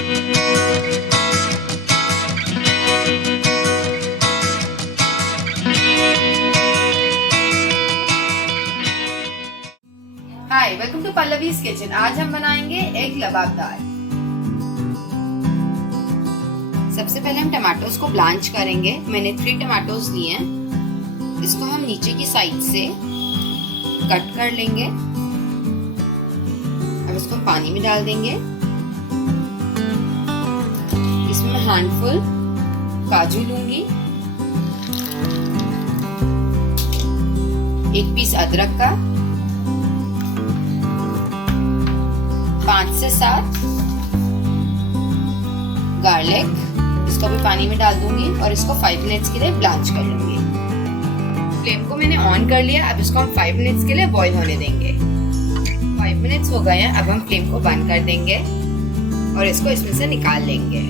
Hi, welcome to Pallavi's kitchen. आज हम बनाएंगे एग लबाबदार। सबसे पहले हम टमाटोज को ब्लांच करेंगे। मैंने 3 टमाटोज लिए हैं। इसको हम नीचे की साइड से कट कर लेंगे। अब इसको हम पानी में डाल देंगे। इसमें मैं हैंडफुल काजू लूंगी, 1 पीस अदरक का, 5 से 7 गार्लिक। इसको भी पानी में डाल दूंगी और इसको 5 मिनट्स के लिए ब्लांच कर लूंगी। फ्लेम को मैंने ऑन कर लिया। अब इसको हम 5 मिनट्स के लिए बॉईल होने देंगे। 5 मिनट्स हो गए हैं। अब हम फ्लेम को बंद कर देंगे और इसको इसमें से निकाल लेंगे।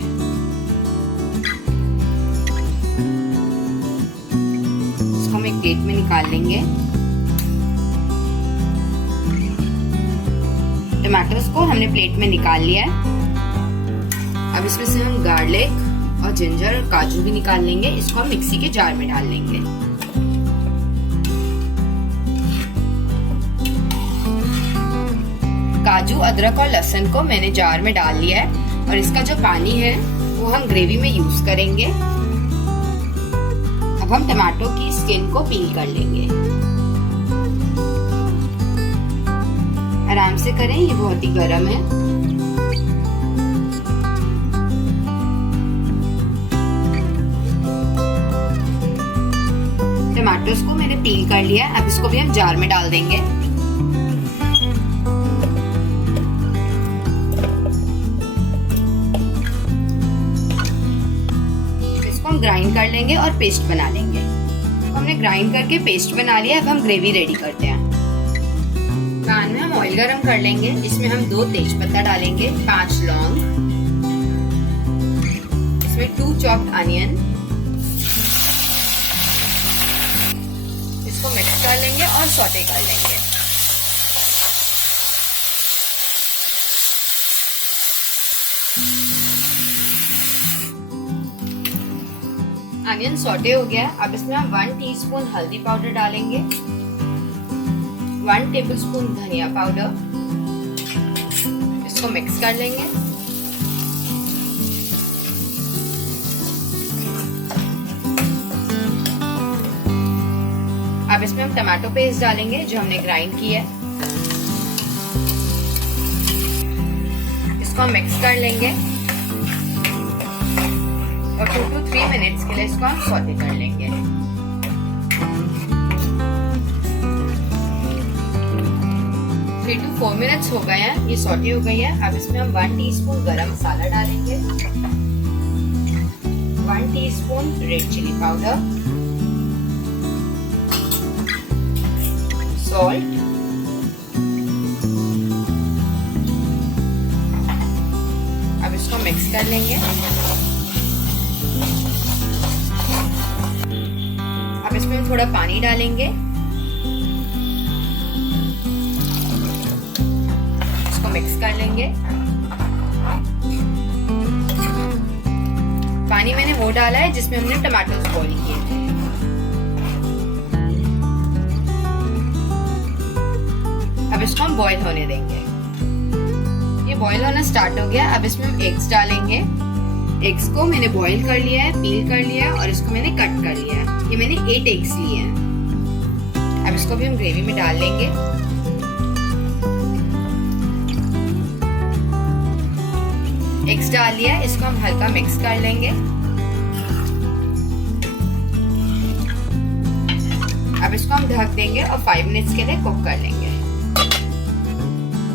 इसको हम एक प्लेट में निकाल लेंगे। टमाटर्स को हमने प्लेट में निकाल लिया है। अब इसमें से हम गार्लिक और जिंजर और काजू भी निकाल लेंगे। इसको हम मिक्सी के जार में डाल लेंगे। काजू, अदरक और लहसुन को मैंने जार में डाल लिया है और इसका जो पानी है वो हम ग्रेवी में यूज करेंगे। अब हम टमाटो की स्किन को पील कर लेंगे। आराम से करें, ये बहुत ही गर्म है। टमाटोस को मैंने पील कर लिया। अब इसको भी हम जार में डाल देंगे। इसको हम ग्राइंड कर लेंगे और पेस्ट बना लेंगे। तो हमने ग्राइंड करके पेस्ट बना लिया। अब हम ग्रेवी रेडी करते हैं। पैन में हम ऑयल गरम कर लेंगे। इसमें हम 2 तेजपत्ता डालेंगे, 5 लौंग, इसमें 2 चॉप्ड अनियन। इसको मिक्स कर लेंगे और सौटे कर लेंगे। अनियन सौटे हो गया। अब इसमें हम 1 टीस्पून हल्दी पाउडर डालेंगे, 1 टेबलस्पून धनिया पाउडर। इसको मिक्स कर लेंगे। अब इसमें हम टमाटो पेस्ट डालेंगे जो हमने ग्राइंड किया है। इसको हम मिक्स कर लेंगे और 2 to 3 मिनट्स के लिए इसको हम सौटे कर लेंगे। 3 to 4 मिनट्स हो गए हैं। ये सौटे हो गई है। अब इसमें हम 1 टीस्पून गरम मसाला डालेंगे, 1 teaspoon red chilli powder, salt, अब इसको मिक्स कर लेंगे। अब इसमें हम थोड़ा पानी डालेंगे। मिक्स कर लेंगे। पानी मैंने वो डाला है जिसमें हमने टमाटोज बॉईल किए थे। अब इसको हम बॉईल होने देंगे। ये बॉईल होना स्टार्ट हो गया। अब इसमें हम एग्स डालेंगे। एग्स को मैंने बॉईल कर लिया है, पील कर लिया है और इसको मैंने कट कर लिया है। ये मैंने 8 एग्स लिए हैं। अब इसको भी हम ग्रेवी में डाल लेंगे। एग्स डाल लिया, इसको हम हल्का मिक्स कर लेंगे। अब इसको हम ढक देंगे और 5 मिनट्स के लिए कुक कर लेंगे।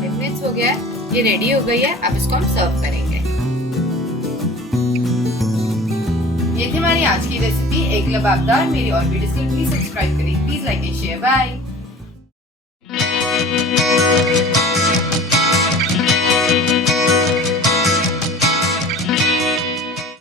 5 मिनट्स हो गया है, ये रेडी हो गई है। अब इसको हम सर्व करेंगे। ये थी हमारी आज की रेसिपी एग लबाबदार। मेरी और वीडियोस के लिए प्लीज सब्सक्राइब करें। Please like and share. Bye.